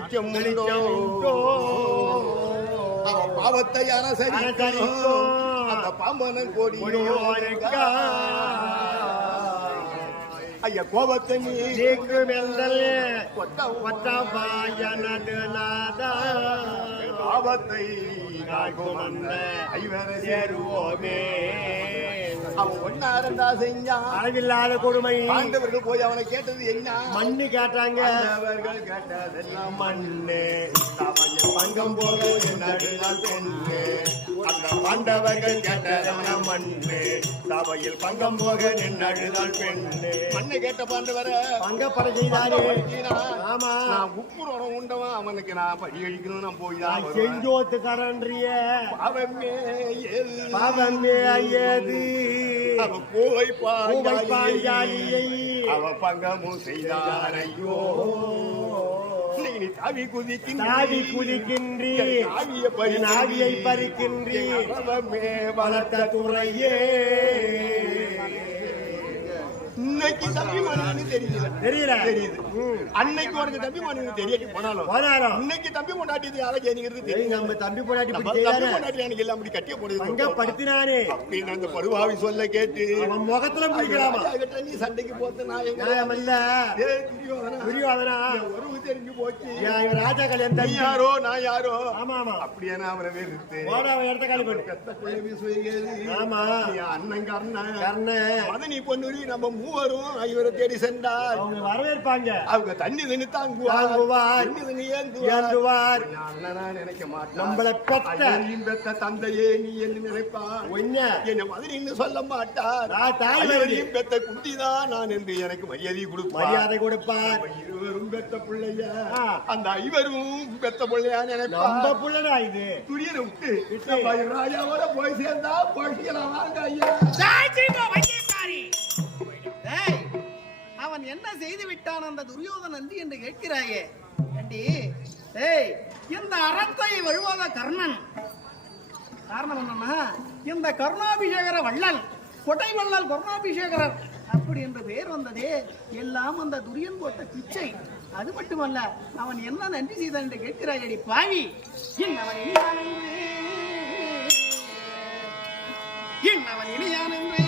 வெளிச்சம் உண்டோ பாவத்தை அனுசரிக்கும் அந்த பாம்பனன் கோடியோருக்கா ஐயா கோபத்தை நீக்கும் பாவத்தை சேருவோமே அவன் ஒன்னா இருந்தா செஞ்சான் அளவில்லாத கொடுமை ஆண்டவர்கள் போய் அவனை கேட்டது என்ன மண்ணு கேட்டாங்க அவர்கள் கேட்டதெல்லாம் மண்ணு பங்கம் போக நடுநாள் பெண்ணு அந்த பாண்டவர்கள் கேட்டதெல்லாம் மண்ணு சபையில் பங்கம் போக நின்றுதான் பெண்ணு மண்ணை கேட்ட பாண்டவர பங்கப்பட செய்தாரு ஆமா நான் உப்புரம் உண்டவன் அவனுக்கு நான் படி அழிக்கணும் நான் போய் தான் செஞ்சோத்துக்காரன்றிய பாவமே ஐயது அவ போய் பாஞ்சாலியை அவ பங்கமும் செய்தாரையோ தாவி குதிக்கின்றி ஆவியை பறிக்கின்றி வளர்த்த துறையே இன்னைக்கு தம்பி மணின்னு தெரியல அன்னைக்கு உனக்கு தம்பி மணின்னு தெரியல போனாலும் இன்னைக்கு தம்பி பொண்டாட்டி யாரை கேட்கிறது தெரியும் நம்ம தம்பி பொண்டாட்டி எனக்கு எல்லாம் அப்படி கட்டிய போடுது படுத்தினானே அப்படின்னு அந்த பருவாவி சொல்ல கேட்டு முகத்துல பிடிக்கலாமா நீ சண்டைக்கு போத்து நான் துரியோதனா உறவு தெரிஞ்சு போச்சு ராஜா கல்யாணம் யாரோ நான் யாரோ ஆமா ஆமா அப்படியே அவரை வெறுத்து இடத்த காலி பண்ணு ஆமா அண்ணன் கர்ணன் மதனி பொண்ணுரி நம்ம மூவரும் இவரை தேடி சென்றார் அவங்க வரவேற்பாங்க அவங்க தண்ணி தண்ணி தாங்குவார் நினைக்க மாட்டேன் நம்மளை பெற்ற தந்தையே நீ என்ன நினைப்பான் என்ன மதுரைன்னு சொல்ல மாட்டார் தாயும் பெத்த குட்டிதான் நான் என்று எனக்கு மரியாதை கொடுப்பார் இருவரும் பெத்த பிள்ளைய அந்த ஐவரும் பெத்த பிள்ளையா நினைப்பா பிள்ளைடா இது துரியனை விட்டு ராஜாவோட போய் சேர்ந்தா போய்க்கலாம் வாங்க ஐயா அவன் என்ன செய்து விட்டான் அந்த துரியோதனன் நந்தி என்று கேட்கிறாயே இந்த அறத்தை வழுவாத கர்ணன் காரணம் என்னன்னா இந்த கருணாபிஷேகர வள்ளல் கொடை வள்ளல் கருணாபிஷேகரர் அப்படி என்று பெயர் வந்ததே எல்லாம் அந்த துரியன் போட்ட பிச்சை அது மட்டுமல்ல அவன் என்ன நன்றி செய்தான் என்று கேட்கிறாயடி பாவி என்னவன் இனியான் என்று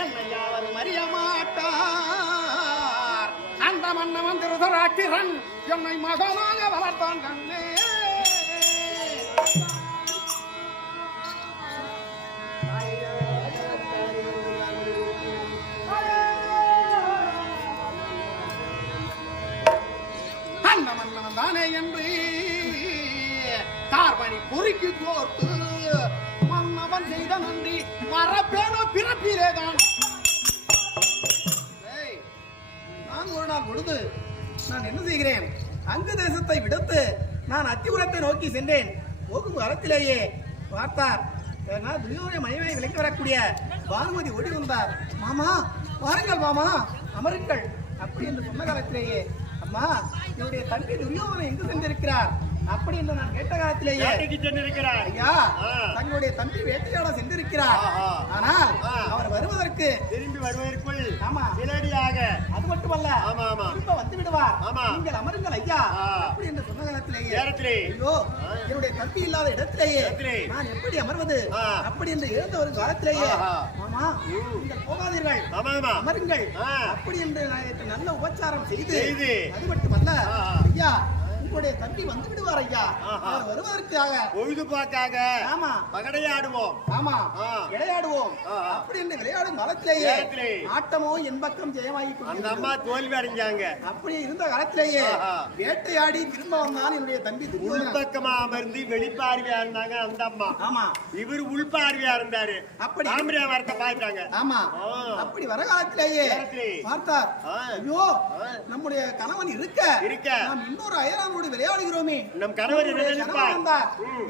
என்னை யாவரும் அறிய மாட்டார் அந்த மன்னவன் திருதராட்டிரன் என்னை மகனாக வளர்த்தான் கண்ணே அந்த மன்னவன் தானே என்று கார்பணி பொறுக்கி கோர்த்து மன்னவன் செய்த நன்றி மரப்பேனோ பிறப்பிலேதான் நான் ஒரு நாள் பொழுது நான் என்ன செய்கிறேன் அங்கு தேசத்தை விடுத்து நான் அத்திபுரத்தை நோக்கி சென்றேன் போகும் காலத்திலேயே பார்த்தார் துரியோதன மனைவியை விலைக்கு வரக்கூடிய பானுமதி ஓடி வந்தார் மாமா வாருங்கள் மாமா அமருங்கள் அப்படி என்று சொன்ன காலத்திலேயே அம்மா என்னுடைய தம்பி துரியோதனை எங்கு சென்றிருக்கிறார் அப்படி என்று நான் கேட்ட காலத்திலேயே ஐயா தங்களுடைய தம்பி வேட்டையாட சென்றிருக்கிறார் ஆனால் அவர் வருவதற்கு திரும்பி வருவதற்குள் ஆமா விளையாடியாக அது மட்டுமல்ல திரும்ப வந்து விடுவார் நீங்கள் அமருங்கள் ஐயா அப்படி என்று சொன்ன காலத்திலேயே ஐயோ என்னுடைய தம்பி இல்லாத இடத்திலேயே நான் எப்படி அமர்வது அப்படி என்று எழுந்த ஒரு காலத்திலேயே மாமா நீங்கள் போகாதீர்கள் அமருங்கள் அப்படி என்று நல்ல உபச்சாரம் செய்து அது மட்டுமல்ல ஐயா உங்களுடைய தம்பி வந்து விடுவார் ஐயா அவர் வருவதற்காக பொழுதுபாக்காக ஆமா பகடையாடுவோம் ஆமா விளையாடுவோம் அப்படி என்று விளையாடும் காலத்திலேயே ஆட்டமோ என் பக்கம் ஜெயமாகி அந்த அம்மா தோல்வி அடைஞ்சாங்க அப்படி இருந்த காலத்திலேயே வேட்டையாடி திரும்ப வந்தான் என்னுடைய தம்பி உள்பக்கமா அமர்ந்து வெளிப்பார்வையா இருந்தாங்க அந்த அம்மா ஆமா இவர் உள்பார்வையா இருந்தாரு அப்படி ஆம்பரியா வரத்தை பார்த்தாங்க ஆமா அப்படி வர காலத்திலேயே பார்த்தார் ஐயோ நம்முடைய கணவன் இருக்க நாம் இன்னொரு அயலானோடு விளையாடுகிறோமே நம் கணவர்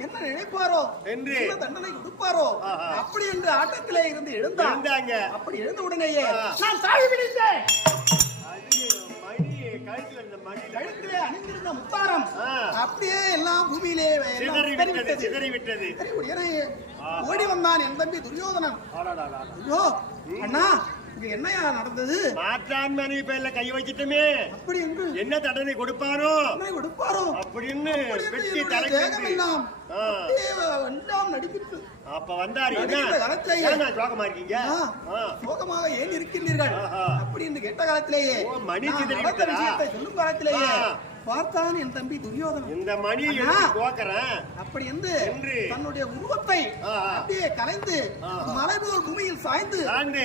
என்ன நினைப்பாரோ என்று தண்டனை கொடுப்பாரோ அப்படி என்று ஆட்டத்திலே இருந்து எழுந்தாங்க அப்படி எழுந்த உடனேயே நான் தாழ் விடுத்தேன் கழுத்திலே அணிந்திருந்த முத்தாரம் அப்படியே எல்லாம் பூமியிலே சிதறிவிட்டது ஓடி வந்தான் என் தம்பி துரியோதனன் ஐயோ அண்ணா இங்க என்னையா நடந்தது? மாற்றான் மனைவி பேர்ல கை வச்சிட்டுமே அப்படி என்று என்ன தண்டனை கொடுப்பாரோ என்னை கொடுப்பாரோ அப்படின்னு வெட்டி என்னுடைய தலைக்கு தேகம் எல்லாம் அப்படியே எல்லாம் நடிக்கிட்டு அப்ப வந்தாரு நடிக்கிற காலத்திலேயே என்ன ஜோகமா இருக்கீங்க சோகமாக ஏன் இருக்கின்றீர்கள் அப்படி என்று கேட்ட காலத்திலேயே மணி நான் சிதறி நடந்த விட்டதா? விஷயத்தை சொல்லும் காலத்திலேயே பார்த்தான் என் தம்பி துரியோதனன். இந்த மணி அண்ணா, போக்குறேன் அப்படி என்று என்று தன்னுடைய உருவத்தை அப்படியே கலைந்து மலைபோல் பூமியில் சாய்ந்து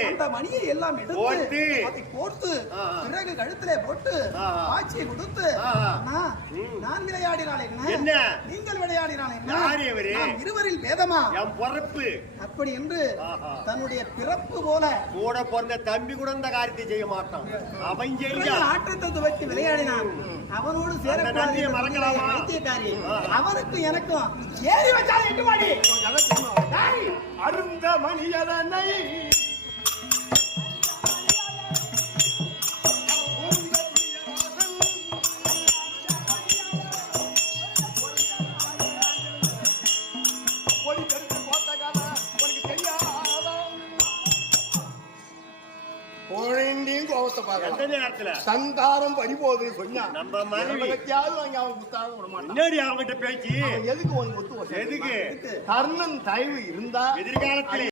அந்த மணியை எல்லாம் எடுத்து அதை கோர்த்து பிறகு கழுத்திலே போட்டு ஆட்சியை கொடுத்து அண்ணா, நான் விளையாடினால் என்ன, நீங்கள் விளையாடினால் என்ன, நாம் இருவரில் வேதமா என் பிறப்பு அப்படி என்று தன்னுடைய பிறப்பு போல கூட பிறந்த தம்பி கூட இந்த காரியத்தை செய்ய மாட்டான். அவன் செய்ய ஆற்றத்தை துவக்கி விளையாடினான். அவனோடு நன்றியை மறக்கலாமா? வைத்தியக்காரி அவனுக்கு எனக்கும் ஏறி வச்சாலும் எட்டு மாடி அருந்த மணியதனை சந்தாரம் பறிபோது சொன்னா நம்ம மனைவியாவது அவன் குத்தாக விட மாட்டான். அவங்ககிட்ட பேச்சு எதுக்கு ஒன்று குத்து எதுக்கு கர்ணன் தயவு இருந்தா எதிர்காலத்தில்